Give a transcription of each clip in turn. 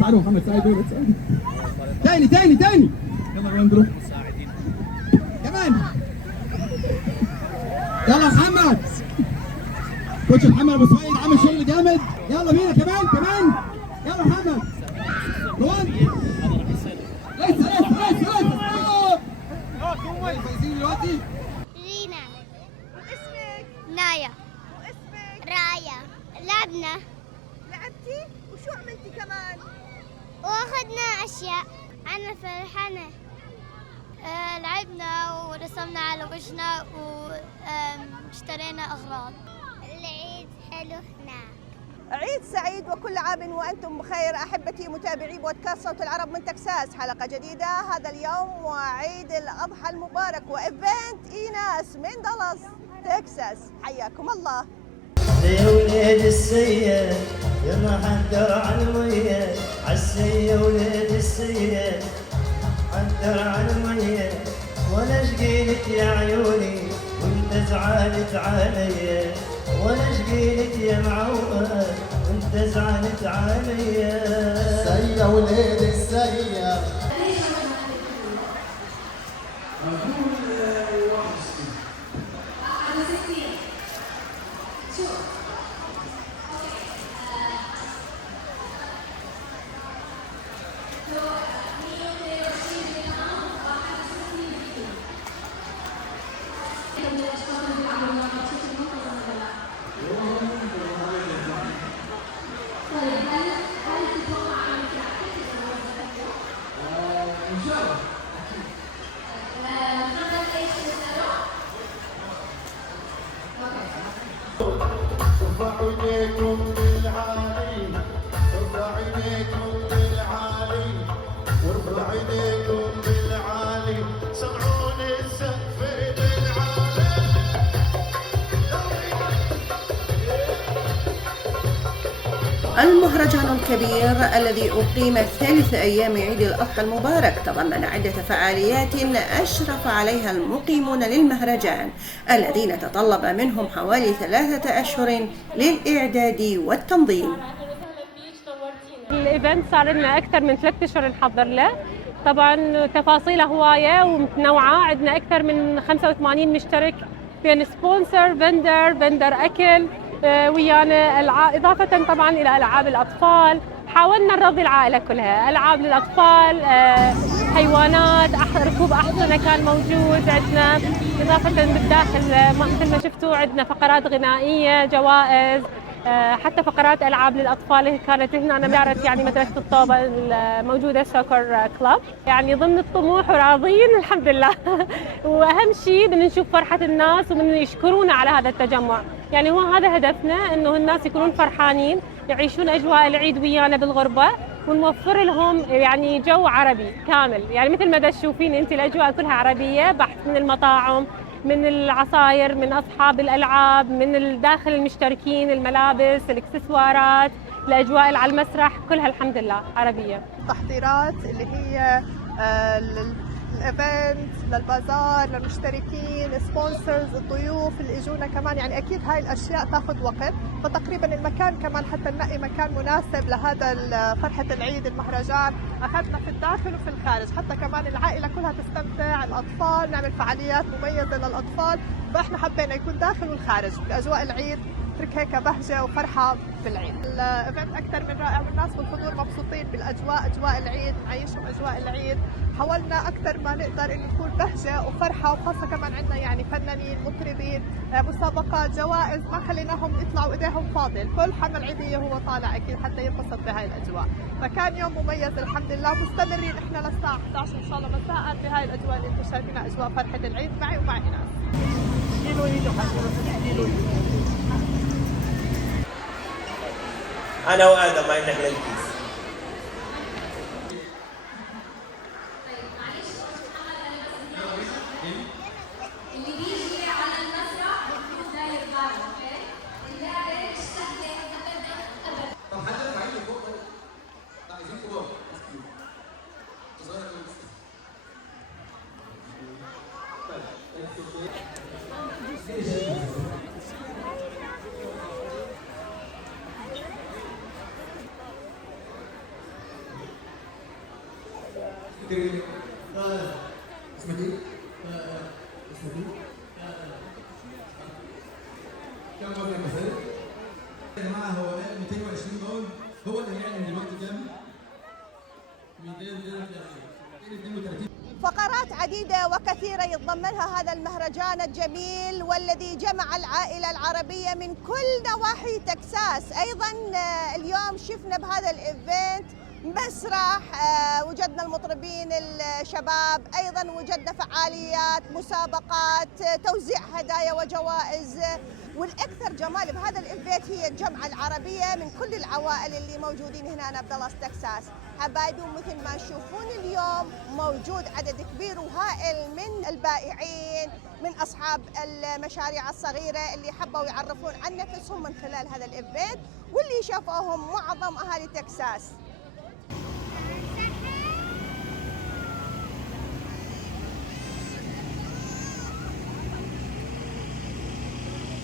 ساعدوا محمد، ساعدوا تاني. يلا يا اندرو كمان. يلا محمد. كوتش محمد ابو سعيد عامل شغل جامد. يلا بينا كمان. يلا محمد. روان. ليس. فايزين دلوقتي. رينا. واسمك؟ نايا. واسمك؟ رايا. لعبنا. لعبتي؟ وشو عملتي كمان؟ واخذنا اشياء. انا فرحانة. لعبنا ورسمنا على وجهنا واشترينا اغراض. العيد حلو هناك. عيد سعيد وكل عام وأنتم بخير أحبتي متابعي بودكاست صوت العرب من تكساس. حلقة جديدة هذا اليوم وعيد الأضحى المبارك وإيفنت إيناس من دالاس تكساس. حياكم الله. يا ولاد السيد يلا حنتر على المية عالسية ولاد السيد حنتر على المية وانا شقيلك يا عيوني وانت زعلت عليا وانا شقيلك يا معود وانت زعلت عليا. سيا ولاد السيا ارفعوا ايديكم للعالي، ارفعوا ايديكم للعالي، وارفعوا ايديكم للعالي، سمعون السقف للعالي. المهرجان الكبير الذي أقيم ثالث أيام عيد الأضحى المبارك تضمن عدة فعاليات أشرف عليها المقيمون للمهرجان الذين تطلب منهم حوالي 3 أشهر للإعداد والتنظيم. الايفنت صار لنا اكثر من 3 اشهر نحضر له. طبعا تفاصيله هوايه ومتنوعه، عندنا اكثر من 85 مشترك بين سبونسر فندر اكل ويانا اضافه طبعا الى العاب الاطفال. حاولنا نرضي العائله كلها، العاب للاطفال، حيوانات، ركوب احصنه كان موجود عندنا، اضافه بالداخل مثل ما شفتوا عندنا فقرات غنائيه، جوائز، حتى فقرات العاب للاطفال اللي كانت هنا. انا بعرف يعني مدرسه الطوبه الموجوده سوكر كلاب، يعني ضمن الطموح وراضيين الحمد لله. واهم شيء بدنا نشوف فرحه الناس وبدنا يشكرونا على هذا التجمع، يعني هو هذا هدفنا، انه الناس يكونون فرحانين، يعيشون اجواء العيد ويانا بالغربه، ونوفر لهم يعني جو عربي كامل. يعني مثل ما تشوفين انت الاجواء كلها عربيه بحت، من المطاعم، من العصاير، من أصحاب الألعاب، من داخل المشتركين، الملابس، الإكسسوارات، الأجواء على المسرح، كلها الحمد لله عربية. تحضيرات اللي هي الايفنت للبازار للمشتركين، سبونسرز، الضيوف اللي اجونا كمان، يعني اكيد هاي الاشياء تاخذ وقت، فتقريبا المكان كمان حتى نلاقي مكان مناسب لهذا فرحه العيد المهرجان اخذنا في الداخل وفي الخارج، حتى كمان العائله كلها تستمتع، الاطفال نعمل فعاليات مميزه للاطفال، فاحنا حبينا يكون داخل والخارج باجواء العيد، ترك هيك بهجه وفرحه في العيد. الايفنت اكثر من رائع والناس بالحضور مبسوطين بالاجواء، اجواء العيد، نعيشهم اجواء العيد، حاولنا اكثر ما نقدر انه يكون بهجه وفرحه، وخاصه كمان عندنا يعني فنانين، مطربين، مسابقات، جوائز، ما خليناهم يطلعوا ايديهم فاضي، الكل حمل عيديه وهو طالع اكيد حتى ينبسط بهاي الاجواء، فكان يوم مميز الحمد لله. مستمرين احنا للساعه 11 ان شاء الله مساء بهاي الاجواء اللي انتم شايفينها، اجواء فرحه العيد معي ومع ايناس. انا وادم ما نحن الكيس. اسمك ايه؟ اسمك ايه؟ كم وزنك مثلا؟ يا جماعه هو قال 220 باوند، هو اللي هيعلن دلوقتي كام؟ 232. فقرات عديدة وكثيرة يتضمنها هذا المهرجان الجميل والذي جمع العائلة العربية من كل نواحي تكساس. أيضا اليوم شفنا بهذا الإيفنت مسرح، وجدنا المطربين الشباب، أيضا وجدنا فعاليات، مسابقات، توزيع هدايا وجوائز. والأكثر جمال بهذا الإيفنت هي الجمعة العربية من كل العوائل اللي موجودين هنا بدالاس تكساس. حبايبي، مثل ما تشوفون اليوم موجود عدد كبير وهائل من البائعين، من أصحاب المشاريع الصغيرة اللي حبوا يعرفون عن نفسهم من خلال هذا الإيفنت، واللي شافوهم معظم أهالي تكساس.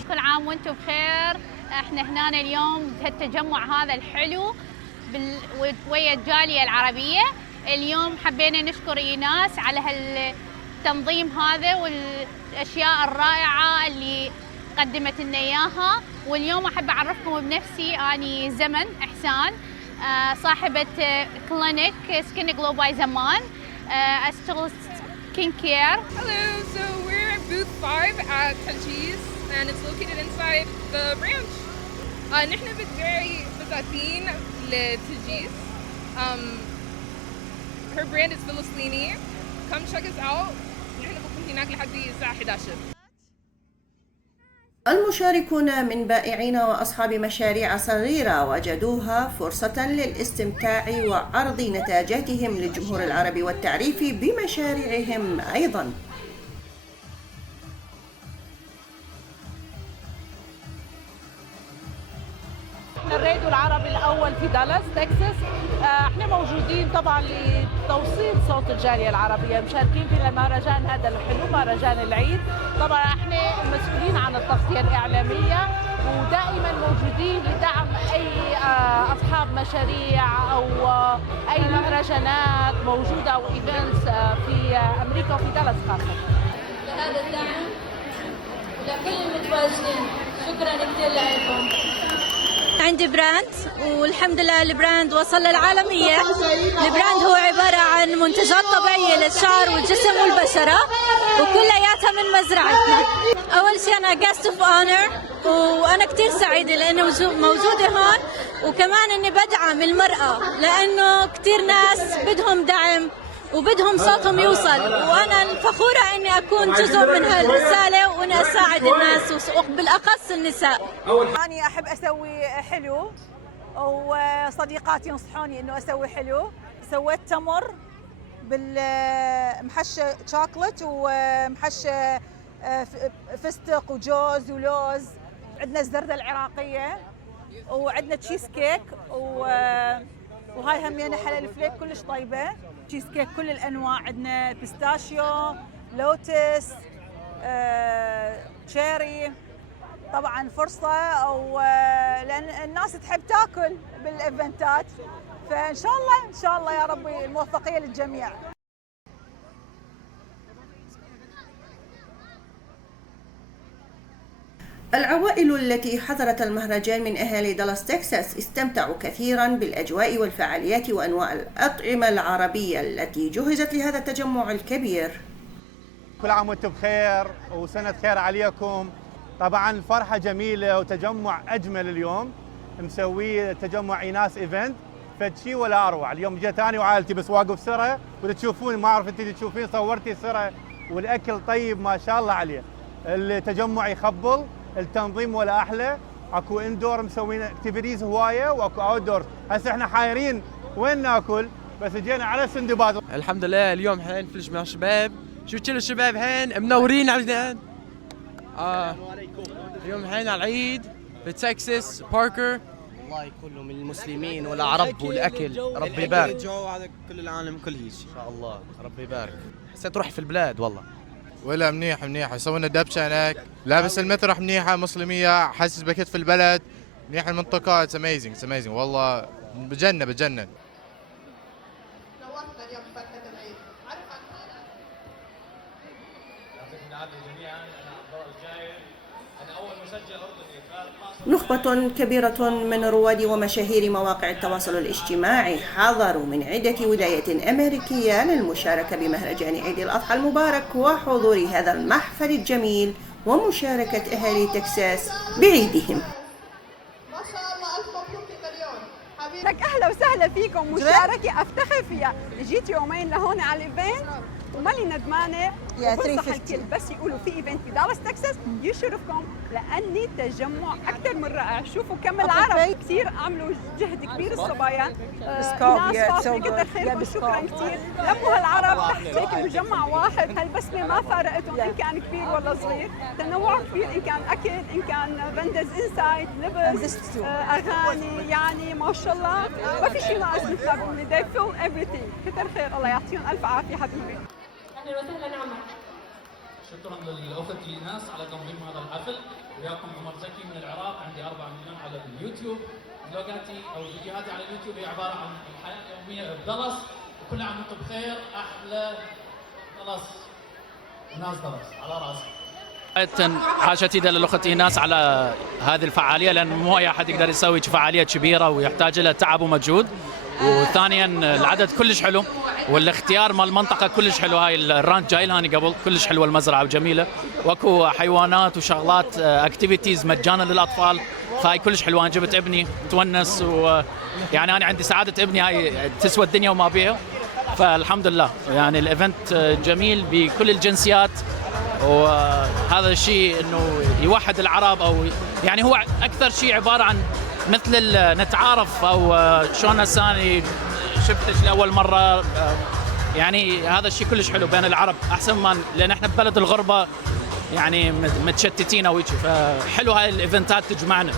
كل عام وانتم بخير. احنا هنا اليوم بهالتجمع هذا الحلو ويا الجاليه العربيه. اليوم حبينا نشكر ايناس على هالتنظيم هذا والاشياء الرائعه اللي قدمت لنا اياها. واليوم احب اعرفكم بنفسي، اني زمن احسان، صاحبه كلينيك سكين جلو باي زمان، اشتغل سكين كير. Hello, so we're at booth 5 at Tenchi's and it's located inside the branch. نحن بالدعي بزاتين لتجيس. Her brand is Philistini. Come check us out. نحن بكون هناك لحد الساعة 11. المشاركون من بائعين وأصحاب مشاريع صغيرة وجدوها فرصة للاستمتاع وعرض نتاجاتهم للجمهور العربي والتعريف بمشاريعهم أيضاً. احنا الراديو العربي الاول في دالاس تكساس. احنا موجودين طبعا لتوصيل صوت الجاليه العربيه، مشاركين في المهرجان هذا الحلو، مهرجان العيد. طبعا احنا مسؤولين عن التغطيه الاعلاميه ودائما موجودين لدعم اي اصحاب مشاريع او اي مهرجانات موجوده او ايفنتس في امريكا وفي دالاس خاصه. لهذا الدعم ولكل المتواجدين شكرا كثير لكم. عندي براند والحمد لله البراند وصل للعالمية. البراند هو عبارة عن منتجات طبيعية للشعر والجسم والبشرة وكلياتها من مزرعتنا. أول شيء أنا guest of honor وأنا كتير سعيدة لأنه موجودة هون، وكمان إني بدعم المرأة لأنه كتير ناس بدهم دعم وبدهم صوتهم يوصل، وأنا فخورة إني أكون جزء من هالرسالة وإني أساعد الناس وبالأخص النساء. أنا أحب أسوي حلو وصديقاتي ينصحوني إنه أسوي حلو. سويت تمر بالمحشى شوكولات ومحشى فستق وجوز ولوز. عندنا الزردة العراقية وعندنا تشيز كيك وهاي همينة حلال فليك كلش طيبة. تشيز كيك كل الأنواع، عندنا بيستاشيو، لوتس، تشيري. طبعا فرصة لأن الناس تحب تاكل بالإيفنتات، فإن شاء الله يا ربي الموفقية للجميع. العوائل التي حضرت المهرجان من أهالي دالاس تكساس استمتعوا كثيرا بالأجواء والفعاليات وأنواع الأطعمة العربية التي جهزت لهذا التجمع الكبير. كل عام وانتم بخير وسنة خير عليكم. طبعا فرحة جميلة وتجمع أجمل اليوم، مسوي تجمع إيناس إيفنت، فشي ولا أروع. اليوم جيت أنا وعائلتي بس واقف سرة وتشوفون، ما أعرف أنت تشوفين صورتي سرة، والأكل طيب ما شاء الله عليه. التجمع يخبل، التنظيم ولا أحلى، اكو اندور مسوين اكتيفيتيز هوايه واكو اوت دور. هسه احنا حايرين وين ناكل، بس جينا على سندباد. الحمد لله اليوم حين فلش مع الشباب، شو كل الشباب هين منورين على الجدعان. اليوم حين على العيد بتكساس باركر. والله كله من المسلمين والعرب والاكل، ربي يبارك. الجو هذا كل العالم كله ان شاء الله، ربي يبارك. حسيت روحي في البلاد والله. ولا منيح يسوون لنا دبشه هناك، لابس المطرح منيحه مسلميه، حاسس بكت في البلد، منيح المنطقه. اتس اميزنج والله، بجنن. نورتنا اليوم فرحه العيد. معكم جميعا. انا عبد الله الجاير، انا اول مشجع اردني. نخبة كبيرة من رواد ومشاهير مواقع التواصل الاجتماعي حضروا من عدة ولايات أمريكية للمشاركة بمهرجان عيد الأضحى المبارك وحضور هذا المحفل الجميل ومشاركة أهالي تكساس بعيدهم. ما شاء الله، ألف مبروك المليون حبيبي. لك أهلا وسهلا فيكم، مشاركة أفتخر فيها. جيت يومين لهون على الإيفنت ومالي ندمانة، وبنصح الكل بس يقولوا في إيفنت في دالاس تكساس يشرفكم، لأني تجمع أكثر من رائع. شوفوا كم العرب كثير عملوا جهد كبير الصبايا، ناس فاضية كتر خيركم، شكرا كثير. لموا هالعرب تحت هيك مجمع واحد، هالبسمة ما فارقتهم إن كان كبير ولا صغير، تنوع كبير إن كان أكل، إن كان فندز إنسايد، لبس، أغاني، يعني ما شاء الله ما في شيء ناقص مثل they fill everything. كتر خير، الله يعطيهم ألف عافية حبيبي. اهلا وسهلا عمر. شكرا للاخت ايناس على تنظيم هذا الحفل. وياكم عمر زكي من العراق، عندي 4 مليون على اليوتيوب. فلوجاتي او فيديوهاتي على اليوتيوب هي عباره عن الحياه اليوميه بدلس، وكل عام وانتم بخير. احلى دلس وناس دلس على راسي. حاشتي للاخت ايناس على هذه الفعاليه، لان مو اي احد يقدر يسوي فعاليه كبيره ويحتاج لها تعب ومجهود. وثانيا العدد كلش حلو، والاختيار مال المنطقه كلش حلو. هاي الرانش جاي لهاني قبل، كلش حلوه المزرعه وجميله، واكو حيوانات وشغلات اكتيفيتيز مجانا للاطفال، فهاي كلش حلوه. انا جبت ابني تونس، ويعني انا عندي سعاده ابني هاي تسوى الدنيا وما بيها. فالحمد لله يعني الايفنت جميل بكل الجنسيات، وهذا الشيء انه يوحد العرب، او يعني هو اكثر شيء عباره عن مثل نتعارف، او شلون هسه شفتك لاول مره. يعني هذا الشيء كلش حلو بين العرب، احسن ما لان احنا ببلد الغربه يعني متشتتين او هيك، فحلو هاي الايفنتات تجمعنا.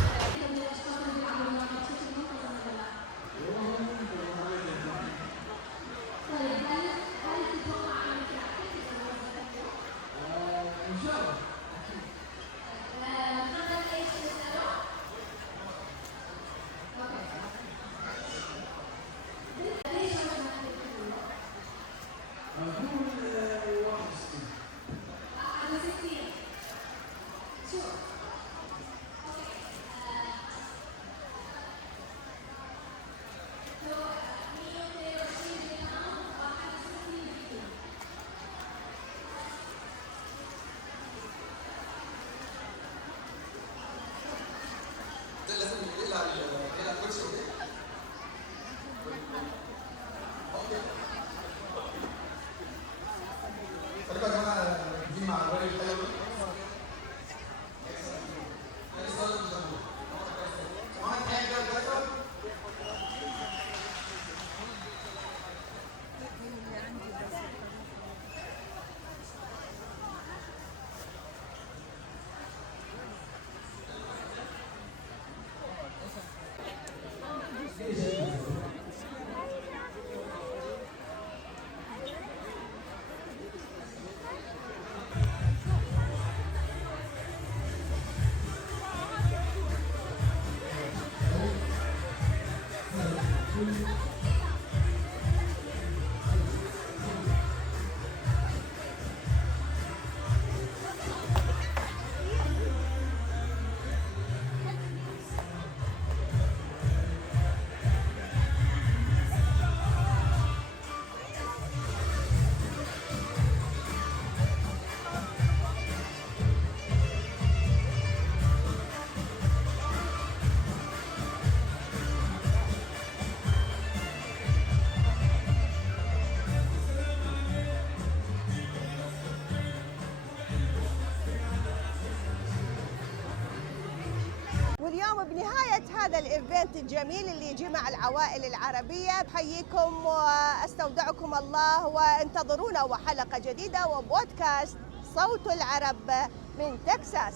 واليوم بنهاية هذا الايفنت الجميل اللي جمع العوائل العربية، بحييكم واستودعكم الله، وانتظرونا وحلقة جديدة وبودكاست صوت العرب من تكساس.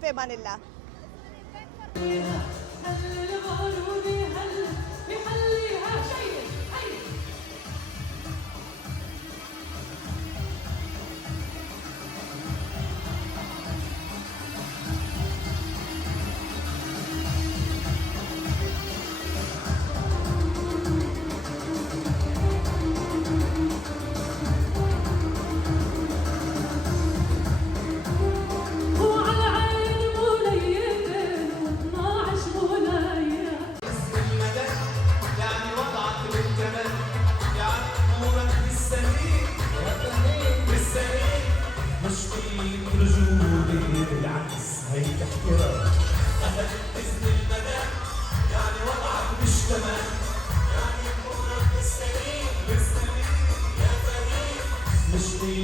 في امان الله.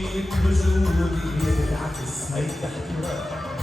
شيك وجودي بالعكس هيدا احترام